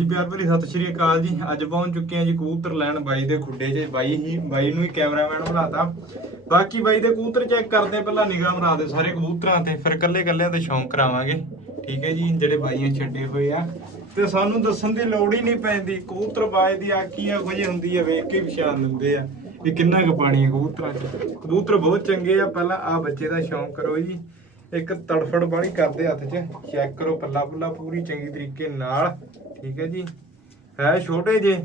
ਜੀ ਪਿਆਰ ਭਰੀ ਸਤਿ ਸ਼੍ਰੀ ਅਕਾਲ ਜੀ। ਅੱਜ ਪਹੁੰਚ ਚੁੱਕੇ ਆ ਜੀ ਕਬੂਤਰ ਲੈਣ ਬਾਈ ਦੇ ਖੁੱਡੇ 'ਚ। ਬਾਈ ਹੀ ਬਾਈ ਨੂੰ ਹੀ ਕੈਮਰਾਮੈਨ ਬਣਾਤਾ। ਬਾਕੀ ਬਾਈ ਦੇ ਕਬੂਤਰ ਚੈੱਕ ਕਰਦੇ ਪਹਿਲਾਂ ਨਿਗਾਹ ਬਣਾ ਦੇ ਸਾਰੇ ਕਬੂਤਰਾਂ ਤੇ। ਫਿਰ ਕੱਲੇ ਕੱਲਿਆਂ ਤੇ ਸ਼ੌਂਕ ਕਰਾਵਾਂਗੇ। ਠੀਕ ਹੈ ਜੀ, ਜਿਹੜੇ ਬਾਈਆਂ ਛੱਡੇ ਹੋਏ ਆ। ਤੇ ਸਾਨੂੰ ਦੱਸਣ ਦੀ ਲੋੜ ਹੀ ਨਹੀਂ ਪੈਂਦੀ। ਕਬੂਤਰ ਬਾਜ ਦੀ ਆਕੀ ਆ ਜਿਹੀ ਹੁੰਦੀ ਆ, ਵੇਖ ਕੇ ਹੀ ਪਛਾਣ ਲੈਂਦੇ ਆ ਵੀ ਕਿੰਨਾ ਕੁ ਪਾਣੀ ਹੈ ਕਬੂਤਰਾਂ 'ਚ। ਕਬੂਤਰ ਬਹੁਤ ਚੰਗੇ ਆ। ਪਹਿਲਾਂ ਆ ਬੱਚੇ ਦਾ ਸ਼ੌਂਕ ਕਰੋ ਜੀ। ਇੱਕ ਤੜਫੜ ਬਾੜੀ ਕਰਦੇ ਹੱਥ 'ਚ। ਚੈੱਕ ਕਰੋ ਪੱਲਾ ਪੁੱਲਾ ਪੂਰੀ ਚੰਗੀ ਤਰੀਕੇ ਨਾਲ। ਠੀਕ ਹੈ ਜੀ। ਹੈ ਛੋਟੇ ਜੇ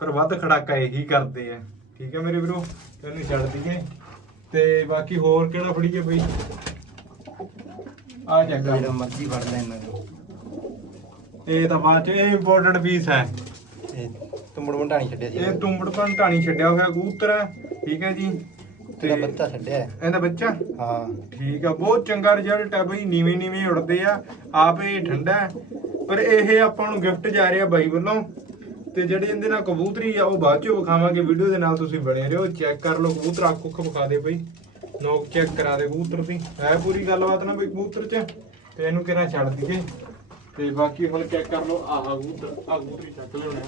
ਪਰ ਵੱਧ ਖੜਾਕਾ ਇਹੀ ਕਰਦੇ ਆ। ਠੀਕ ਹੈ ਮੇਰੇ ਵੀਰੋ ਤੈਨੂੰ ਛੱਡ ਦਈਏ। ਤੇ ਬਾਕੀ ਹੋਰ ਕਿਹੜਾ ਫੜੀਏ ਬਈ? ਆ ਜੱਗਾ ਜਿਹੜਾ ਮਰਜ਼ੀ ਫੜ ਲੈ ਇਹਨਾਂ ਨੂੰ ਇਹ ਤਾਂ ਬਾਅਦ ਚ ਇਹ ਇੰਪੋਰਟਡ ਪੀਸ ਹੈ। ਇਹ ਤੁੰਬੜ ਮੁੰਡਾਣੀ ਛੱਡਿਆ ਸੀ। ਇਹ ਤੁੰਬੜ ਢਾਣੀ ਛੱਡਿਆ ਹੋਇਆ ਕਬੂਤਰ ਹੈ। ਠੀਕ ਹੈ ਜੀ। ਤੇਰਾ ਬੱਚਾ ਛੱਡਿਆ। ਇਹਦਾ ਬੱਚਾ? ਹਾਂ। ਠੀਕ ਆ ਬਹੁਤ ਚੰਗਾ ਰਿਜ਼ਲਟ ਹੈ ਬਈ। ਨੀਵੇਂ ਨੀਵੇਂ ਉੜਦੇ ਆ। ਆਪ ਇਹ ਠੰਡਾ। ਪਰ ਇਹ ਆਪਾਂ ਨੂੰ ਗਿਫਟ ਜਾ ਰਿਹਾ ਬਾਈ ਵੱਲੋਂ। ਤੇ ਜਿਹੜੇ ਇਹਦੇ ਨਾਲ ਕਬੂਤਰੀ ਆ, ਉਹ ਬਾਅਦ ਚੋਂ ਵਿਖਾਵਾਂਗੇ ਵੀਡੀਓ ਦੇ ਨਾਲ ਤੁਸੀਂ ਬਣੇ ਰਹੋ ਚੈੱਕ ਕਰ ਲਓ ਕਬੂਤਰ ਅੱਖ ਉੱਖ ਵਿਖਾ ਦੇ ਬਈ। ਨੋਕ ਚੈੱਕ ਕਰਾ ਦੇ ਕਬੂਤਰ ਦੀ। ਹੈ ਪੂਰੀ ਗੱਲਬਾਤ ਨਾ ਬਈ ਕਬੂਤਰ ਚ? ਤੇ ਇਹਨੂੰ ਕਿਹੜਾ ਛੱਡ ਦਈਏ? ਤੇ ਬਾਕੀ ਹੁਣ ਚੈੱਕ ਕਰ ਲਓ, ਆਹ ਕਬੂਤਰ, ਆਹ ਕਬੂਤਰੀ ਚੱਕ ਲਿਆਉਣਾ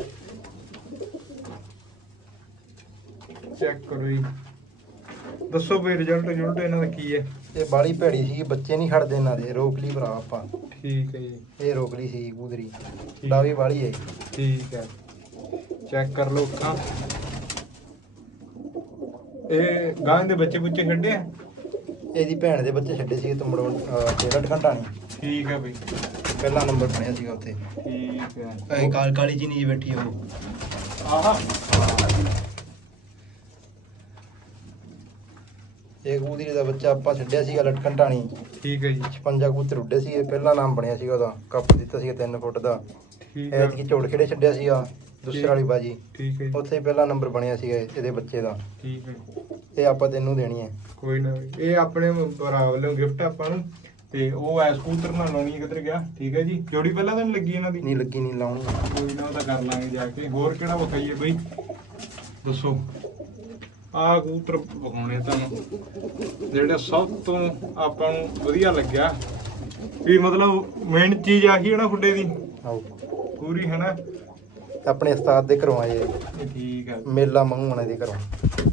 ਚੈੱਕ ਕਰੋ ਜੀ। ਦੱਸੋ ਬਈ ਰਿਜ਼ਲਟ ਰਿਜ਼ਲਟ ਇਹਨਾਂ ਦਾ ਕੀ ਹੈ? ਇਹ ਬਾਲੀ ਭੈੜੀ ਸੀ ਬੱਚੇ ਨਹੀਂ ਖੜਦੇ ਇਹਨਾਂ ਦੇ ਰੋਕ ਲਈ ਭਰਾ ਆਪਾਂ। ਠੀਕ ਹੈ ਜੀ। ਇਹ ਰੋਕ ਲਈ ਸੀ ਕੂਦਰੀ ਡਾਵੀ ਬਾਲੀ ਹੈ। ਠੀਕ ਹੈ। ਚੈੱਕ ਕਰ ਲਓ ਅੱਖਾਂ। ਇਹ ਗਾਂ ਦੇ ਬੱਚੇ ਬੁੱਚੇ ਛੱਡੇ ਆ? ਇਹਦੀ ਭੈਣ ਦੇ ਬੱਚੇ ਛੱਡੇ ਸੀ ਤੁੰਬੜ ਤੇ ਲਟਕੰਟਾਣੀ ਠੀਕ ਹੈ ਬਈ। ਪਹਿਲਾ ਨੰਬਰ ਬਣਿਆ ਸੀਗਾ ਉੱਥੇ। ਠੀਕ ਹੈ। ਇਹ ਕਾਲ ਕਾਲੀ ਜੀ ਨਹੀਂ ਬੈਠੀ ਉਹ। ਆਹਾ। ਇਹ ਕੂਦਰੀ ਦਾ ਬੱਚਾ ਆਪਾਂ ਛੱਡਿਆ ਸੀਗਾ ਲਟਕੰਟਾਣੀ ਠੀਕ ਹੈ ਜੀ। 56 ਕਬੂਤਰ ਉੱਡੇ ਸੀ ਇਹ ਪਹਿਲਾ ਨਾਮ ਬਣਿਆ ਸੀਗਾ ਉਹਦਾ ਕੱਪ ਦਿੱਤਾ ਸੀਗਾ 3 ਫੁੱਟ ਦਾ। ਠੀਕ ਹੈ ਐਤਕੀ ਝੋੜ ਖੇੜੇ ਛੱਡਿਆ ਸੀਗਾ ਦੂਸਰੇ ਵਾਲੀ ਬਾਜੀ। ਠੀਕ ਹੈ ਉੱਥੇ ਹੀ ਪਹਿਲਾ ਨੰਬਰ ਬਣਿਆ ਸੀਗਾ ਇਹਦੇ ਬੱਚੇ ਦਾ। ਠੀਕ ਹੈ ਇਹ ਆਪਾਂ ਤੈਨੂੰ ਦੇਣੀ ਹੈ। ਕੋਈ ਨਾ। ਇਹ ਆਪਣੇ ਭਰਾ ਵੱਲੋਂ ਗਿਫਟ ਆਪਾਂ ਨੂੰ ਤੇ ਉਹ ਐ ਸਕੂਟਰ ਨਾਲ ਲਾਉਣੀ ਹੈ ਕਿੱਧਰ ਗਿਆ? ਠੀਕ ਹੈ ਜੀ। ਜੋੜੀ ਪਹਿਲਾਂ ਤਾਂ ਲੱਗੀ ਇਹਨਾਂ ਦੀ? ਨਹੀਂ ਲੱਗੀ ਨਹੀਂ ਲਾਉਣੀ। ਕੋਈ ਨਾ ਉਹ ਤਾਂ ਕਰ ਲਾਂਗੇ ਜਾ ਕੇ। ਹੋਰ ਕਿਹੜਾ ਵਿਖਾਈਏ ਬਈ? ਦੱਸੋ। ਆਹ ਕਬੂਤਰ ਵਿਖਾਉਣੇ ਤੁਹਾਨੂੰ। ਜਿਹੜੇ ਸਭ ਤੋਂ ਆਪਾਂ ਨੂੰ ਵਧੀਆ ਲੱਗਿਆ। ਵੀ ਮਤਲਬ ਮੇਨ ਚੀਜ਼ ਆਹੀ ਹੈ ਨਾ ਖੁੱਡੇ ਦੀ। ਆਓ ਪੂਰੀ ਹੈ ਨਾ ਆਪਣੇ ਉਸਤਾਦ ਦੇ ਘਰੋਂ ਆਏ ਠੀਕ ਹੈ ਮੇਲਾ ਮੰਗੂਣਾ ਦੇ ਘਰੋਂ।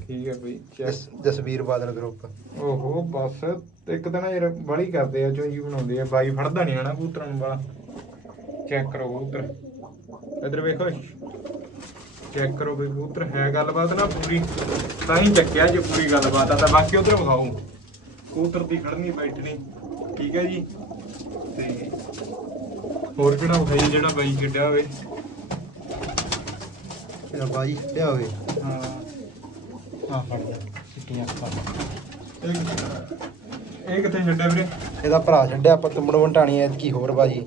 ਠੀਕ ਹੈ ਬਈ। ਜਸ ਜਸਵੀਰ ਬਾਦਲ ਗਰੁੱਪ ਓਹੋ ਬਸ। ਇੱਕ ਤਾਂ ਨਾ ਯਾਰ ਬੜੀ ਕਰਦੇ ਆ ਚੋਈ ਬਣਾਉਂਦੇ ਆ। ਬਾਈ ਫੜਦਾ ਨਹੀਂ ਹਨਾ ਕਬੂਤਰਾਂ ਨੂੰ ਬੜਾ ਚੈੱਕ ਕਰੋ ਕਬੂਤਰ। ਇਧਰ ਵੇਖੋ। ਚੈੱਕ ਕਰੋ ਬਈ ਕਬੂਤਰ ਹੈ ਗੱਲਬਾਤ ਨਾ ਪੂਰੀ ਤਾਂ ਹੀ ਚੱਕਿਆ ਜੇ ਪੂਰੀ ਗੱਲਬਾਤ ਆ ਤਾਂ ਬਾਕੀ ਉਧਰ ਵਿਖਾਓ। ਕਬੂਤਰ ਦੀ ਖੜਨੀ ਬੈਠਣੀ ਠੀਕ ਹੈ ਜੀ? ਤੇ ਹੋਰ ਕਿਹੜਾ ਵਿਖਾਈ ਜਿਹੜਾ ਬਾਈ ਛੱਡਿਆ ਹੋਵੇ? ਇਹਦਾ ਬਾਜੀ ਛੱਡਿਆ ਹੋਵੇ। ਹਾਂ। ਆ ਫੜ ਸਿੱਟੀਆਂ ਇਹ ਕਿੱਥੇ ਛੱਡਿਆ? ਵੀਰੇ? ਇਹਦਾ ਭਰਾ ਛੱਡਿਆ ਆਪਾਂ ਤੁੰਬੜ ਵੰਟਾਣੀ ਐ ਕੀ ਹੋਰ ਬਾਜੀ।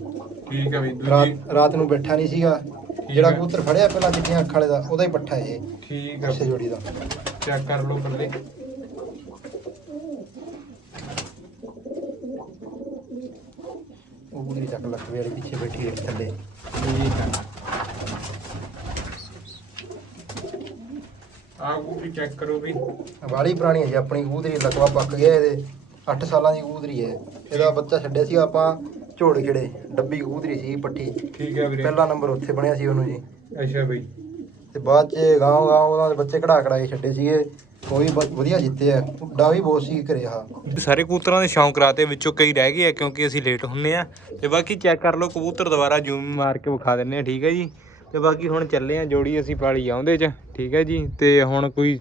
ਠੀਕ ਹੈ ਬਈ ਰਾਤ ਦੂਜੀ ਰਾਤ ਨੂੰ ਬੈਠਾ ਨਹੀਂ ਸੀਗਾ। ਜਿਹੜਾ। ਕਬੂਤਰ ਫੜਿਆ ਪਹਿਲਾਂ ਚਿੱਟੀਆਂ ਅੱਖਾਂ ਵਾਲੇ ਦਾ ਉਹਦਾ ਹੀ ਪੱਠਾ ਇਹ ਠੀਕ ਹੈ ਅੱਛੇ ਜੋੜੀ ਦਾ। ਚੈੱਕ ਕਰ ਲਓ ਬੱਲੇ ਉਹ ਗੁੰਦੀ ਚੱਕ ਲੱਖ ਵਾਲੀ ਪਿੱਛੇ ਬੈਠੀ ਹੈ ਥੱਲੇ। ਠੀਕ ਹੈ ਆ ਗੂਗਲੀ ਚੈੱਕ ਕਰੋ ਵੀ। ਵਾਲੀ ਪੁਰਾਣੀ ਹੈ ਜੀ ਆਪਣੀ ਕਬੂਤਰੀ ਲਕਵਾ ਪੱਕ ਗਿਆ ਇਹਦੇ। 8 ਸਾਲਾਂ ਦੀ ਕਬੂਤਰੀ ਹੈ। ਇਹਦਾ ਬੱਚਾ ਛੱਡਿਆ ਸੀ ਆਪਾਂ ਝੋੜ ਖੇੜੇ ਡੱਬੀ ਕਬੂਤਰੀ ਸੀ ਪੱਠੀ ਠੀਕ ਹੈ ਵੀਰੇ। ਪਹਿਲਾ ਨੰਬਰ ਉੱਥੇ ਬਣਿਆ ਸੀ ਉਹਨੂੰ ਜੀ। ਅੱਛਾ ਬਈ। ਤੇ ਬਾਅਦ ਚ ਗਾਂव ਗਾਂव ਉਹਨਾਂ ਦੇ ਬੱਚੇ ਕਢਾ ਕਢਾਏ ਛੱਡੇ ਸੀਗੇ। ਬਹੁਤ ਵਧੀਆ ਜਿੱਤੇ ਆ। ਉੱਡਾ ਵੀ ਬਹੁਤ ਸੀ ਘਰੇ ਆ ਸਾਰੇ ਕਬੂਤਰਾਂ ਦੇ ਸ਼ੌਂਕ ਰਾਤੇ ਵਿੱਚੋਂ ਕਈ ਰਹਿ ਗਏ ਆ ਕਿਉਂਕਿ ਅਸੀਂ ਲੇਟ ਹੁੰਨੇ ਆ। ਤੇ ਬਾਕੀ ਚੈੱਕ ਕਰ ਲਓ ਕਬੂਤਰ ਦੁਬਾਰਾ ਜ਼ੂਮ ਮਾਰ ਕੇ ਵਿਖਾ ਦਿੰਨੇ ਆ ਠੀਕ ਹੈ ਜੀ। ਤੇ ਬਾਕੀ ਹੁਣ ਚੱਲੇ ਆ ਜੋੜੀ ਅਸੀਂ ਪਾਲੀ ਆ ਉਹਦੇ ਚ ਠੀਕ ਹੈ ਜੀ। ਤੇ ਹੁਣ ਕੋਈ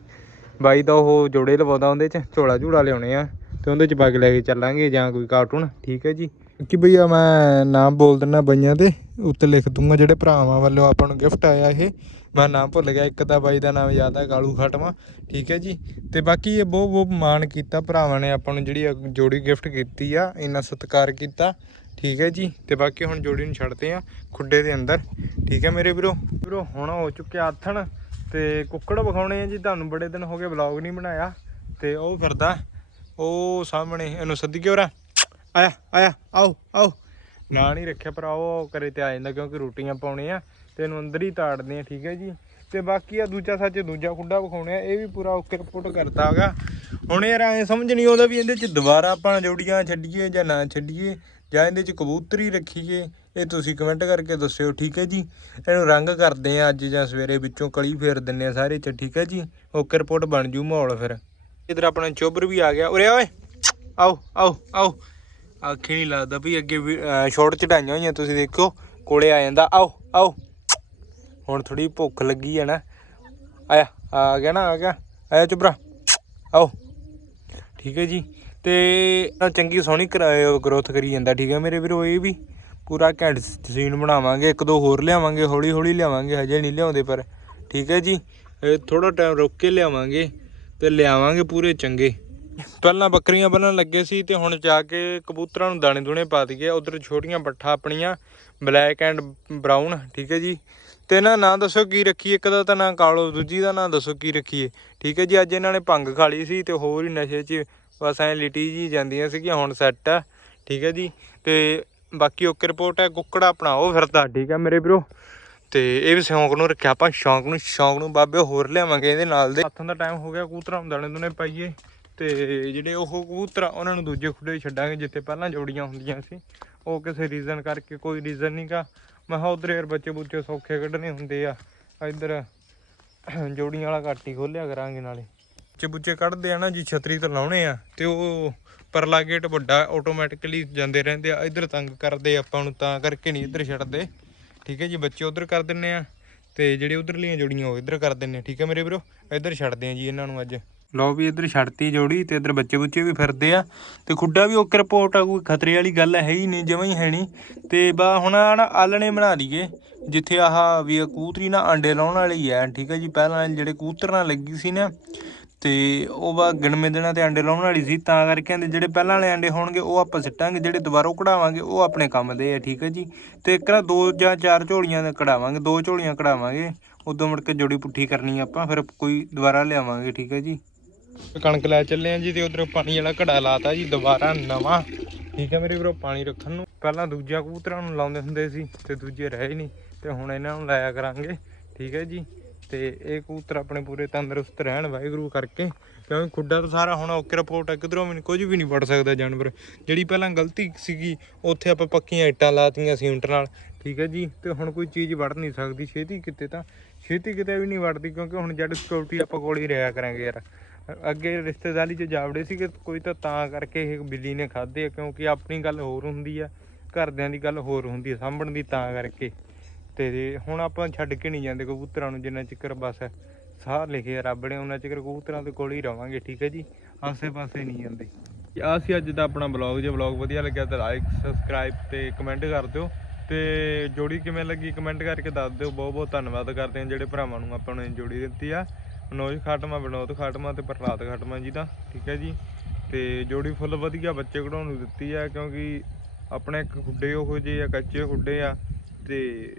ਬਾਈ ਦਾ ਉਹ ਜੋੜੇ ਲਵਾਉਂਦਾ ਉਹਦੇ ਚ ਝੋਲਾ ਝੂੜਾ ਲਿਆਉਣੇ ਆ। ਤੇ ਉਹਦੇ ਚ ਕੇ ਲੈ ਕੇ ਚੱਲਾਂਗੇ ਜਾਂ ਕੋਈ ਕਾਰਟੂਨ ਠੀਕ ਹੈ ਜੀ। ਕਿ ਭਈਆ ਮੈਂ ਨਾਮ ਬੋਲ ਦਿੰਨਾ ਬਈਆਂ ਦੇ, ਉੱਤੇ ਲਿਖ ਦੂੰਗਾ ਜਿਹੜੇ ਭਰਾਵਾਂ ਵੱਲੋਂ ਆਪਾਂ ਨੂੰ ਗਿਫਟ ਆਇਆ ਇਹ। ਮੈਂ ਨਾਮ ਭੁੱਲ ਗਿਆ, ਇੱਕ ਤਾਂ ਬਾਈ ਦਾ ਨਾਮ ਯਾਦ ਆ ਗਾਲੂ ਖਟਵਾ, ਠੀਕ ਹੈ ਜੀ। ਤੇ ਬਾਕੀ ਇਹ ਬਹੁਤ ਬਹੁਤ ਮਾਣ ਕੀਤਾ ਭਰਾਵਾਂ ਨੇ ਆਪਾਂ ਨੂੰ ਜਿਹੜੀ ਇਹ ਜੋੜੀ ਗਿਫਟ ਕੀਤੀ ਆ, ਇੰਨਾ ਸਤਿਕਾਰ ਕੀਤਾ, ਠੀਕ ਹੈ ਜੀ। ਤੇ ਬਾਕੀ ਹੁਣ ਜੋੜੀ ਨੂੰ ਛੱਡਦੇ ਆ, ਖੁੱਡੇ ਦੇ ਅੰਦਰ, ਠੀਕ ਹੈ ਮੇਰੇ ਵੀਰੋ। ਵੀਰੋ, ਹੁਣ ਹੋ ਚੁੱਕਿਆ ਆਥਣ, ਤੇ ਕੁੱਕੜ ਵਿਖਾਉਣੇ ਆ ਜੀ, ਤੁਹਾਨੂੰ ਬੜੇ ਦਿਨ ਹੋ ਗਏ ਵਲੌਗ ਨਹੀਂ ਬਣਾਇਆ। ਤੇ ਉਹ ਫਿਰਦਾ, ਉਹ ਸਾਹਮਣੇ, ਇਹਨੂੰ ਸੱਦੀ ਕਿਉਂ ਰਾ ਆਇਆ ਆਇਆ, ਆਓ ਆਓ। ਨਾ ਨਹੀਂ ਰੱਖਿਆ ਭਰਾ, ਉਹ ਕਰੇ ਤੇ ਆ ਜਾਂਦਾ ਕਿਉਂਕਿ ਰੋਟੀਆਂ ਪਾਉਣੇ ਆ ਤੇ ਇਹਨੂੰ ਅੰਦਰ ਹੀ ਤਾੜਦੇ ਆ, ਠੀਕ ਹੈ ਜੀ? ਤੇ ਬਾਕੀ ਆ ਦੂਜਾ ਸੱਚ, ਦੂਜਾ ਖੁੱਡਾ ਵਿਖਾਉਣੇ ਆ ਇਹ ਵੀ ਪੂਰਾ ਓਕੇ ਰਿਪੋਰਟ ਕਰਤਾ ਹੈਗਾ। ਹੁਣ ਯਾਰ ਐ ਸਮਝ ਨਹੀਂ ਆਉਂਦਾ ਵੀ ਇਹਦੇ ਚ ਦੁਬਾਰਾ ਆਪਾਂ ਜੋੜੀਆਂ ਛੱਡੀਏ ਜਾਂ ਨਾ ਛੱਡੀਏ, ਜਾਂ ਇਹਦੇ ਚ ਕਬੂਤਰੀ ਰੱਖੀਏ, ਇਹ ਤੁਸੀਂ ਕਮੈਂਟ ਕਰਕੇ ਦੱਸਿਓ, ਠੀਕ ਹੈ ਜੀ? ਇਹਨੂੰ ਰੰਗ ਕਰਦੇ ਆ ਅੱਜ ਜਾਂ ਸਵੇਰੇ ਵਿੱਚੋਂ ਕਲੀ ਫੇਰ ਦਿੰਨੇ ਆ ਸਾਰੇ ਚ, ਠੀਕ ਹੈ ਜੀ? ਓਕੇ, ਰਿਪੋਰਟ ਬਣ ਜੂ ਮਾਹੌਲ ਫਿਰ। ਇਧਰ ਆਪਣਾ ਚੋਬਰ ਵੀ ਆ ਗਿਆ। ਉਰੇ ਆ ਓਏ। ਆਓ ਆਓ ਆਓ। ਆਖੇ ਨਹੀਂ ਲੱਗਦਾ ਵੀ ਅੱਗੇ ਸ਼ਾਰਟ ਚੜਾਈਆਂ ਹੋਈਆਂ, ਤੁਸੀਂ ਦੇਖੋ, ਕੋਲੇ ਆ ਜਾਂਦਾ, ਆਓ ਆਓ। ਹੁਣ ਥੋੜੀ ਭੁੱਖ ਲੱਗੀ ਹੈ ਨਾ। ਆਇਆ, ਆ ਗਿਆ ਨਾ, ਆ ਗਿਆ। ਆਇਆ ਚੁਬਰਾ ਆਓ। ਠੀਕ ਹੈ ਜੀ। ਤੇ ਚੰਗੀ ਸੋਹਣੀ ਗਰੋਥ ਕਰੀ ਜਾਂਦਾ, ਠੀਕ ਹੈ ਮੇਰੇ ਵੀਰੋ, ਇਹ ਵੀ। ਪੂਰਾ ਘੈਂਟ ਸੀਨ ਬਣਾਵਾਂਗੇ, ਇੱਕ ਦੋ ਹੋਰ ਲਿਆਵਾਂਗੇ ਹੌਲੀ ਹੌਲੀ ਲਿਆਵਾਂਗੇ, ਹਜੇ ਨਹੀਂ ਲਿਆਉਂਦੇ, ਪਰ ਠੀਕ ਹੈ ਜੀ। ਇਹ ਥੋੜਾ ਟਾਈਮ ਰੁਕ ਕੇ ਲਿਆਵਾਂਗੇ, ਤੇ ਲਿਆਵਾਂਗੇ ਪੂਰੇ ਚੰਗੇ। ਪਹਿਲਾਂ ਬੱਕਰੀਆਂ ਬੰਨਣ ਲੱਗੇ ਸੀ ਤੇ ਹੁਣ ਜਾ ਕੇ ਕਬੂਤਰਾਂ ਨੂੰ ਦਾਣੇ ਦੂਣੇ ਪਾ ਦਈਏ। ਉਧਰ ਛੋਟੀਆਂ ਪੱਠਾ ਆਪਣੀਆਂ ਬਲੈਕ ਐਂਡ ਬਰਾਊਨ ਠੀਕ ਹੈ ਜੀ। ਤੇ ਨਾ, ਨਾਂ ਦੱਸੋ ਕੀ ਰੱਖੀਏ, ਇੱਕ ਦਾ ਤਾਂ ਨਾਂ ਕਾਲੋ, ਦੂਜੀ ਦਾ ਨਾਂ ਦੱਸੋ ਕੀ ਰੱਖੀਏ। ਠੀਕ ਹੈ ਜੀ, ਅੱਜ ਇਹਨਾਂ ਨੇ ਭੰਗ ਖਾ ਲਈ ਸੀ ਤੇ ਹੋਰ ਹੀ ਨਸ਼ੇ 'ਚ ਬਸ ਐ ਲਿਟੀ ਜੀ ਜਾਂਦੀਆਂ ਸੀਗੀਆਂ, ਹੁਣ ਸੈੱਟ ਆ। ਠੀਕ ਹੈ ਜੀ, ਤੇ ਬਾਕੀ ਓਕੇ ਰਿਪੋਰਟ ਹੈ, ਕੁੱਕੜਾ ਆਪਣਾ ਉਹ ਫਿਰਦਾ ਠੀਕ ਹੈ ਮੇਰੇ ਵੀਰੋ। ਤੇ ਇਹ ਵੀ ਸ਼ੌਂਕ ਨੂੰ ਰੱਖਿਆ ਆਪਾਂ, ਸ਼ੌਂਕ ਨੂੰ ਸ਼ੌਂਕ ਨੂੰ ਬਾਬੇ ਹੋਰ ਲਿਆਵਾਂਗੇ ਇਹਦੇ ਨਾਲ ਦੇ। ਹੱਥਾਂ ਦਾ ਟਾਈਮ ਹੋ ਗਿਆ, ਕਬੂਤਰਾਂ ਨੂੰ ਦਾਣੇ ਦੂਣੇ ਪਾਈਏ। ਤੇ ਜਿਹੜੇ ਉਹ ਕਬੂਤਰ ਆ, ਉਹਨਾਂ ਨੂੰ ਦੂਜੇ ਖੁੱਡੇ ਛੱਡਾਂਗੇ ਜਿੱਥੇ ਪਹਿਲਾਂ ਜੋੜੀਆਂ ਹੁੰਦੀਆਂ ਸੀ। ਉਹ ਕਿਸੇ ਰੀਜ਼ਨ ਕਰਕੇ ਕੋਈ ਰੀਜ਼ਨ ਨਹੀਂਗਾ ਮੈਂ ਕਿਹਾ ਉਧਰ ਯਾਰ ਬੱਚੇ ਬੁੱਚੇ ਸੌਖੇ ਕੱਢਣੇ ਹੁੰਦੇ ਆ। ਇੱਧਰ ਜੋੜੀਆਂ ਵਾਲਾ ਘੱਟ ਹੀ ਖੋਲਿਆ ਕਰਾਂਗੇ ਨਾਲੇ। ਬੱਚੇ ਬੁੱਚੇ ਕੱਢਦੇ ਆ ਨਾ ਜੀ ਛਤਰੀ ਤੇ ਲਾਉਣੇ ਆ ਤੇ ਉਹ ਪਰਲਾ ਗੇਟ ਵੱਡਾ ਆਟੋਮੈਟਿਕਲੀ ਜਾਂਦੇ ਰਹਿੰਦੇ ਆ। ਇੱਧਰ ਤੰਗ ਕਰਦੇ ਆਪਾਂ ਨੂੰ ਤਾਂ ਕਰਕੇ ਨਹੀਂ ਇੱਧਰ ਛੱਡਦੇ। ਠੀਕ ਹੈ ਜੀ ਬੱਚੇ ਉਧਰ ਕਰ ਦਿੰਨੇ ਆ ਤੇ ਜਿਹੜੇ ਉਧਰਲੀਆਂ ਜੋੜੀਆਂ ਉਹ ਇੱਧਰ ਕਰ ਦਿੰਨੇ ਠੀਕ ਹੈ ਮੇਰੇ ਵੀਰੋ ਇੱਧਰ ਛੱਡਦੇ ਆ ਜੀ ਇਹਨਾਂ ਨੂੰ ਅੱਜ। ਲਓ ਵੀ ਇੱਧਰ ਛੱਡਤੀ ਜੋੜੀ ਤੇ ਇੱਧਰ ਬੱਚੇ ਬੁੱਚੇ ਵੀ ਫਿਰਦੇ ਆ। ਤੇ ਖੁੱਡਾ ਵੀ ਓਕੇ ਰਿਪੋਰਟ ਆ, ਕੋਈ ਖਤਰੇ ਵਾਲੀ ਗੱਲ ਹੈ ਹੀ ਨਹੀਂ, ਜਮਾਂ ਹੀ ਹੈ ਨਹੀਂ। ਤੇ ਬਾ ਹੁਣ ਆਹ ਨਾ ਆਲਣੇ ਬਣਾ ਲਈਏ, ਜਿੱਥੇ ਆਹ ਵੀ ਕੂਤਰੀ ਨਾ ਆਂਡੇ ਲਾਉਣ ਵਾਲੀ ਹੈ, ਠੀਕ ਹੈ ਜੀ, ਪਹਿਲਾਂ ਜਿਹੜੇ ਕਬੂਤਰ ਨਾਲ ਲੱਗੀ ਸੀ ਨਾ, ਤੇ ਉਹ ਵਾ ਗਿਣਵੇਂ ਦਿਨਾਂ ਤੇ ਅੰਡੇ ਲਾਉਣ ਵਾਲੀ ਸੀ, ਤਾਂ ਕਰਕੇ ਕਹਿੰਦੇ ਜਿਹੜੇ ਪਹਿਲਾਂ ਵਾਲੇ ਅੰਡੇ ਹੋਣਗੇ, ਉਹ ਆਪਾਂ ਸਿੱਟਾਂਗੇ, ਜਿਹੜੇ ਦੁਬਾਰਾ ਕਢਾਵਾਂਗੇ, ਉਹ ਆਪਣੇ ਕੰਮ ਦੇ ਆ, ਠੀਕ ਹੈ ਜੀ। ਤੇ ਇੱਕ ਨਾ ਦੋ ਜਾਂ ਚਾਰ ਝੋਲੀਆਂ ਦੇ ਕਢਾਵਾਂਗੇ, ਦੋ ਝੋਲੀਆਂ ਕਢਾਵਾਂਗੇ, ਉਦੋਂ ਮੁੜ ਕੇ ਜੋੜੀ ਪੁੱਠੀ ਕਰਨੀ ਆਪਾਂ, ਫਿਰ ਕੋਈ ਦੁਬਾਰਾ ਲਿਆਵਾਂਗੇ, ਠੀਕ ਹੈ ਜੀ। ਕਣਕ ਲੈ ਚੱਲੇ ਆ ਜੀ ਤੇ ਉਧਰ ਪਾਣੀ ਵਾਲਾ ਘੜਾ ਲਾਤਾ ਜੀ, ਦੁਬਾਰਾ ਨਵਾਂ। ਠੀਕ ਹੈ ਮੇਰੇ ਵੀਰੋ, ਪਾਣੀ ਰੱਖਣ ਨੂੰ। ਪਹਿਲਾਂ ਦੂਜਿਆਂ ਕਬੂਤਰਾਂ ਨੂੰ ਲਾਉਂਦੇ ਹੁੰਦੇ ਸੀ ਤੇ ਦੂਜੇ ਰਹੇ ਨਹੀਂ। ਤੇ ਹੁਣ ਇਹਨਾਂ ਨੂੰ ਲਾਇਆ ਕਰਾਂਗੇ। ਠੀਕ ਹੈ ਜੀ। ਤੇ ਇਹ ਕਬੂਤਰ ਆਪਣੇ ਪੂਰੇ ਤੰਦਰੁਸਤ ਰਹਿਣ ਵਾਹਿਗੁਰੂ ਕਰਕੇ। ਕਿਉਂਕਿ ਖੁੱਡਾ ਤਾਂ ਸਾਰਾ ਹੁਣ ਓਕੇ ਰਿਪੋਰਟ ਹੈ ਕਿਧਰੋਂ ਵੀ ਨੀ- ਕੁਝ ਵੀ ਨਹੀਂ ਵੜ ਸਕਦਾ ਜਾਨਵਰ। ਜਿਹੜੀ ਪਹਿਲਾਂ ਗਲਤੀ ਸੀਗੀ, ਉੱਥੇ ਆਪਾਂ ਪੱਕੀਆਂ ਇੱਟਾਂ ਲਾਤੀਆਂ ਸੀਮਟ ਨਾਲ। ਠੀਕ ਹੈ ਜੀ। ਤੇ ਹੁਣ ਕੋਈ ਚੀਜ਼ ਵੜ ਨਹੀਂ ਸਕਦੀ। ਛੇਤੀ ਕਿਤੇ ਤਾਂ ਛੇਤੀ ਕਿਤੇ ਵੀ ਨਹੀਂ ਵੜਦੀ, ਕਿਉਂਕਿ ਹੁਣ ਜੱਡ ਸਿਕਿਉਰਿਟੀ ਆਪਾਂ ਕੋਲ ਹੀ ਰਿਹਾ ਕਰਾਂਗੇ ਯਾਰ। ਅੱਗੇ ਰਿਸ਼ਤੇਦਾਰੀ 'ਚ ਜਾਵੜੇ ਸੀ ਕਿ ਕੋਈ ਤਾਂ ਤਾਂ ਕਰਕੇ ਇਹ ਬਿੱਲੀ ਨੇ ਖਾਦੇ ਆ, ਕਿਉਂਕਿ ਆਪਣੀ ਗੱਲ ਹੋਰ ਹੁੰਦੀ ਆ, ਘਰਦਿਆਂ ਦੀ ਗੱਲ ਹੋਰ ਹੁੰਦੀ ਆ, ਸਾਂਭਣ ਦੀ ਤਾਂ ਕਰਕੇ। ਤੇ ਹੁਣ ਆਪਾਂ ਛੱਡ ਕੇ ਨਹੀਂ ਜਾਂਦੇ ਕਬੂਤਰਾਂ ਨੂੰ ਜਿੰਨਾ ਚਿਕਰ ਬਸ ਸਾਹ ਲਿਖਿਆ ਰੱਬ ਨੇ, ਉਹਨਾਂ ਚਿਕਰ ਕਬੂਤਰਾਂ ਦੇ ਕੋਲ ਹੀ ਰਵਾਂਗੇ, ਠੀਕ ਹੈ ਜੀ? ਆਸੇ-ਪਾਸੇ ਨਹੀਂ ਜਾਂਦੇ। ਆ ਸੀ ਅੱਜ ਦਾ ਆਪਣਾ ਬਲੌਗ ਜੇ ਬਲੌਗ ਵਧੀਆ ਲੱਗਿਆ ਤਾਂ ਲਾਈਕ ਸਬਸਕ੍ਰਾਈਬ ਤੇ ਕਮੈਂਟ ਕਰ ਦਿਓ। ਤੇ ਜੋੜੀ ਕਿਵੇਂ ਲੱਗੀ ਕਮੈਂਟ ਕਰਕੇ ਦੱਸ ਦਿਓ। ਬਹੁਤ ਬਹੁਤ ਧੰਨਵਾਦ ਕਰਦੇ ਹਾਂ ਜਿਹੜੇ ਭਰਾਵਾਂ ਨੂੰ ਆਪਾਂ ਨੇ ਜੋੜੀ ਦਿੱਤੀ ਆ। ਮਨੋਜ ਖਾਟਮਾ, ਵਿਨੋਦ ਖਾਟਮਾ ਤੇ ਪ੍ਰਹਲਾਦ ਖਾਟਮਾ ਜੀ ਦਾ, ਠੀਕ ਹੈ ਜੀ। ਤੇ ਜੋੜੀ ਫੁੱਲ ਵਧੀਆ ਬੱਚੇ ਕਢਾਉਣ ਨੂੰ ਦਿੱਤੀ ਆ, ਕਿਉਂਕਿ ਆਪਣੇ ਇੱਕ ਖੁੱਡੇ ਉਹੋ ਜਿਹੇ ਆ, ਕੱਚੇ ਖੁੱਡੇ ਆ, ਤੇ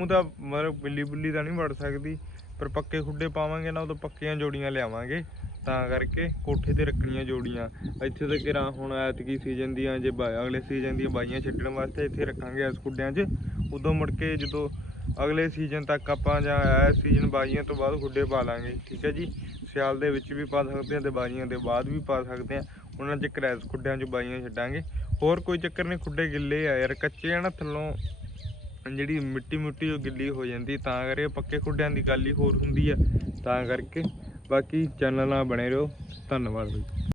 ਉਹ ਤਾਂ ਮਤਲਬ ਬਿੱਲੀ ਬੁੱਲੀ ਤਾਂ ਨਹੀਂ ਵੜ ਸਕਦੀ, ਪਰ ਪੱਕੇ ਖੁੱਡੇ ਪਾਵਾਂਗੇ ਨਾ, ਉਦੋਂ ਪੱਕੀਆਂ ਜੋੜੀਆਂ ਲਿਆਵਾਂਗੇ, ਤਾਂ ਕਰਕੇ ਕੋਠੇ ਤੇ ਰੱਖਣੀਆਂ ਜੋੜੀਆਂ। ਇੱਥੇ ਤਾਂ ਕਿਰਾ ਹੁਣ ਐਤਕੀ ਸੀਜ਼ਨ ਦੀਆਂ, ਜੇ ਬਾ- ਅਗਲੇ ਸੀਜ਼ਨ ਦੀਆਂ ਬਾਈਆਂ ਛੱਡਣ ਵਾਸਤੇ ਇੱਥੇ ਰੱਖਾਂਗੇ ਇਸ ਖੁੱਡਿਆਂ 'ਚ। ਉਦੋਂ ਮੁੜ ਕੇ ਜਦੋਂ ਅਗਲੇ ਸੀਜ਼ਨ ਤੱਕ ਆਪਾਂ ਜਾਂ ਇਸ ਸੀਜ਼ਨ ਬਾਜ਼ੀਆਂ ਤੋਂ ਬਾਅਦ ਖੁੱਡੇ ਪਾ ਲਾਂਗੇ, ਠੀਕ ਹੈ ਜੀ? ਸਿਆਲ ਦੇ ਵਿੱਚ ਵੀ ਪਾ ਸਕਦੇ ਹਾਂ ਤੇ ਬਾਜ਼ੀਆਂ ਦੇ ਬਾਅਦ ਵੀ ਪਾ ਸਕਦੇ ਹਾਂ। ਉਹਨਾਂ 'ਚ ਕਰੈਸ ਖੁੱਡਿਆਂ 'ਚ ਬਾਜ਼ੀਆਂ ਛੱਡਾਂਗੇ। ਹੋਰ ਕੋਈ ਚੱਕਰ ਨਹੀਂ, ਖੁੱਡੇ ਗਿੱਲੇ ਆ ਯਾਰ, ਕੱਚੇ ਆ ਨਾ ਥੱਲੋਂ ਜਿਹੜੀ ਮਿੱਟੀ ਮਿੱਟੀ ਉਹ ਗਿੱਲੀ ਹੋ ਜਾਂਦੀ, ਤਾਂ ਕਰਕੇ ਪੱਕੇ ਖੁੱਡਿਆਂ ਦੀ ਗੱਲ ਹੀ ਹੋਰ ਹੁੰਦੀ ਆ। ਤਾਂ ਕਰਕੇ ਬਾਕੀ ਚੈਨਲ ਨਾਲ ਬਣੇ ਰਹੋ। ਧੰਨਵਾਦ ਬਈ।